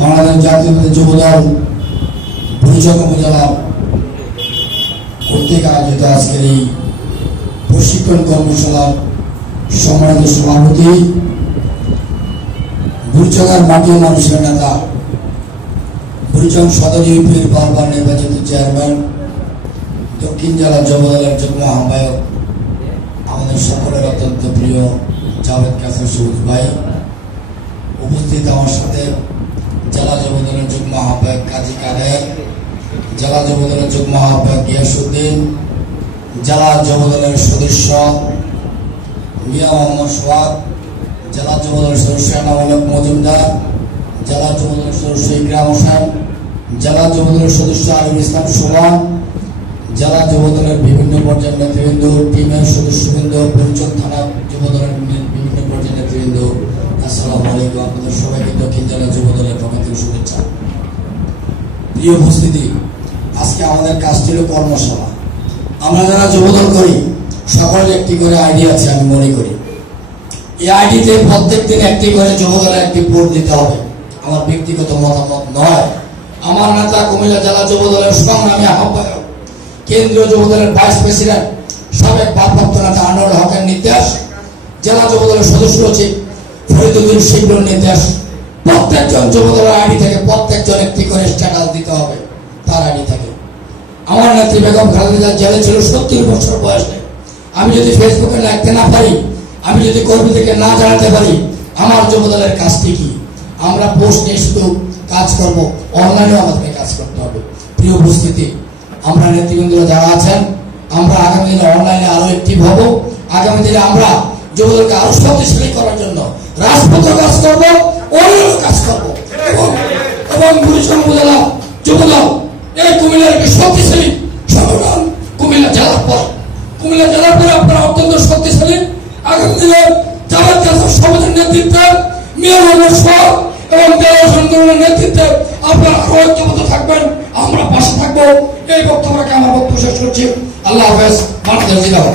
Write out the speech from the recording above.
বাংলাদেশ জাতীয়তাবাদী যুবদল বুড়িচং উপজেলা কর্তৃক আয়োজিত আজকের এই প্রশিক্ষণ কর্মশালার সম্মানিত সভাপতি, বুড়িচংয়ের মাটি ও মানুষের নেতা, বুড়িচং সদর ইউপির বারবার নির্বাচিত চেয়ারম্যান, দক্ষিণ জেলা যুবদলের যুগ্ম আহ্বায়ক, আমাদের সকলের অত্যন্ত প্রিয় জাভেদ কাসেম সবুজ ভাই, উপস্থিত আমার সাথে জেলা যুবদলের যুগ্ম আহ্বায়ক কাজী কাদের, জেলা যুবদলের যুগ্ম আহ্বায়ক গিয়াসউদ্দিন, জেলা যুবদলের সদস্য মিয়া মোহাম্মদ সোহাগ, জেলা যুবদলের সদস্য এনামুল মজুমদার, জেলা যুবদলের সদস্য ইকরাম হোসেন, জেলা যুবদলের সদস্য আলিম ইসলাম সুমন, জেলা যুবদলের বিভিন্ন পর্যায়ের নেতৃবৃন্দ, টিমের সদস্যবৃন্দ, বুড়িচং থানা যুবদলের বিভিন্ন পর্যায়ের নেতৃবৃন্দ, আসসালামু আলাইকুম। আপনাদের সবাইকে দক্ষিণ জেলা যুবদলের পক্ষ থেকে শুভেচ্ছা। প্রিয় উপস্থিতি, আজকে আমাদের কাজ ছিল কর্মশালা। আমরা যারা যুবদল করি সকলের একটি করে আইডি আছে, আমি মনে করি এই আইডিতে প্রত্যেক দিন একটি করে যুবদলের একটি ভোট দিতে হবে। আমার ব্যক্তিগত মতামত নয়, আমার নেতা কুমিল্লা জেলা যুবদলের সংগ্রামী আহ্বায়ক, কেন্দ্রীয় যুবদলের ভাইস প্রেসিডেন্ট, সাবেক ভারপ্রাপ্ত নেতা আনোয়ার হকের নির্দেশ, জেলা যুবদলের সদস্য সচিব ফরিদুদ্দিন শিবলুর নির্দেশ, প্রত্যেকজন যুবদলের আইডি থেকে প্রত্যেকজন একটি করে স্ট্যাটাস দিতে হবে। তার আইডি থেকে আমার নেত্রী বেগম খালেদা জেলে ছিল 70 বছর বয়সে। আমি যদি ফেসবুকে লিখতে না পারি, আমি যদি কর্মীদেরকে না জানাতে পারি আমার যুবদলের কাজটি কি, আমরা পোস্ট নিয়ে শুধু কাজ করব, অনলাইনেও আমাদেরকে কাজ করতে হবে। প্রিয় উপস্থিতি, আমরা নেতৃবৃন্দরা যারা আছেন, আমরা আগামী দিনে অনলাইনে আরো অ্যাক্টিভ হব। আগামী দিনে আমরা যুবদলকে আরো শক্তিশালী করার জন্য রাজপথে কাজ করব, অনলাইনে কাজ করব এবং বুড়িচং উপজেলা যুবদল এই কুমিল্লার একটি শক্তিশালী সংগঠন। কুমিল্লা জেলার পর আপনারা অত্যন্ত শক্তিশালী। আগামী দিনে জাভেদ কাসেম সমাজের নেতৃত্বে, মিয়া মোহাম্মদ সোহাগ এবং জেলা সংগঠনের নেতৃত্বে আপনারা ঐক্যবদ্ধ থাকবেন, আমরা পাশে থাকবো। এই বক্তব্যকে আমার বক্তব্য শেষ করছি। আল্লাহ হাফেজ। বাংলাদেশ জিন্দাবাদ।